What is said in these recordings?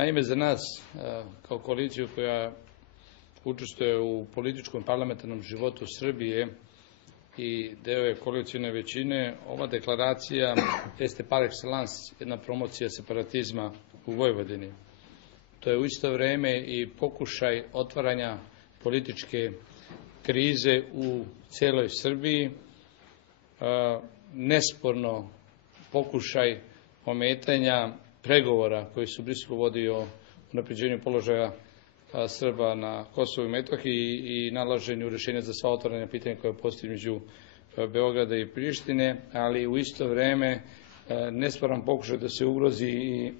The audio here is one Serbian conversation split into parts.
Naime, za nas, kao koaliciju koja učestvuje u političkom parlamentarnom životu Srbije i deo je koalicijne većine, ova deklaracija jeste par excellence jedna promocija separatizma u Vojvodini. To je u isto vreme i pokušaj otvaranja političke krize u celoj Srbiji, nesporno pokušaj ometanja pregovora koji su Brisel vodio o unapređenju položaja Srba na Kosovu i Metohiji i nalaženju rješenja za sva otvorena pitanja koja postoje između Beograda i Prištine, ali u isto vreme nesporan pokušaj da se ugrozi i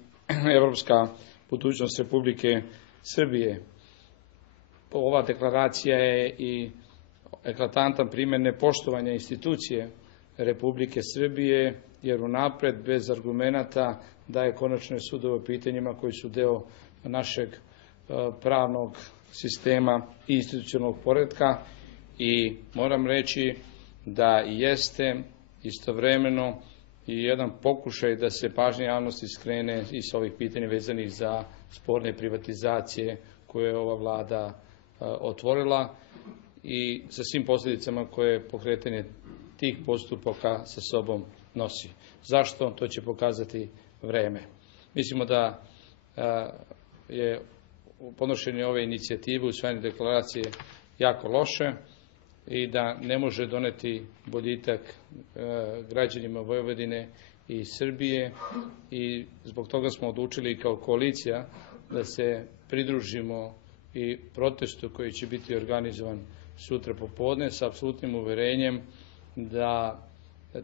evropska budućnost Republike Srbije. Ova deklaracija je i eklatantan primjer nepoštovanja institucije Republike Srbije, jer unapred bez argumenata daje konačne sudove o pitanjima koji su deo našeg pravnog sistema i institucionalnog poretka, i moram reći da jeste istovremeno i jedan pokušaj da se pažnja javnosti skrene i sa ovih pitanja vezanih za sporne privatizacije koje je ova vlada otvorila i sa svim posljedicama koje pokretanje tih postupaka sa sobom nosi. Zašto? To će pokazati vreme. Mislimo da je podnošenje ove inicijative, usvajanje deklaracije jako loše i da ne može doneti boljitak građanima Vojvodine i Srbije, i zbog toga smo odlučili kao koalicija da se pridružimo i protestu koji će biti organizovan sutra popodne sa apsolutnim uverenjem da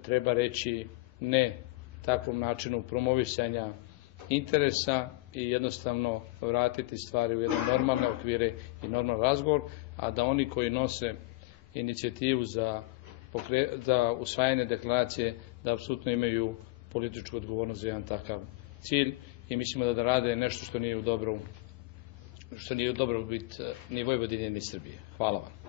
treba reći ne takvom načinu promovisanja interesa i jednostavno vratiti stvari u jedne normalne okvire i normalan razgovor, a da oni koji nose inicijativu za usvajanje deklaracije da apsolutno imaju političku odgovornost za jedan takav cilj, i mislimo da rade nešto što nije u dobrobit ni Vojvodine ni Srbije. Hvala vam.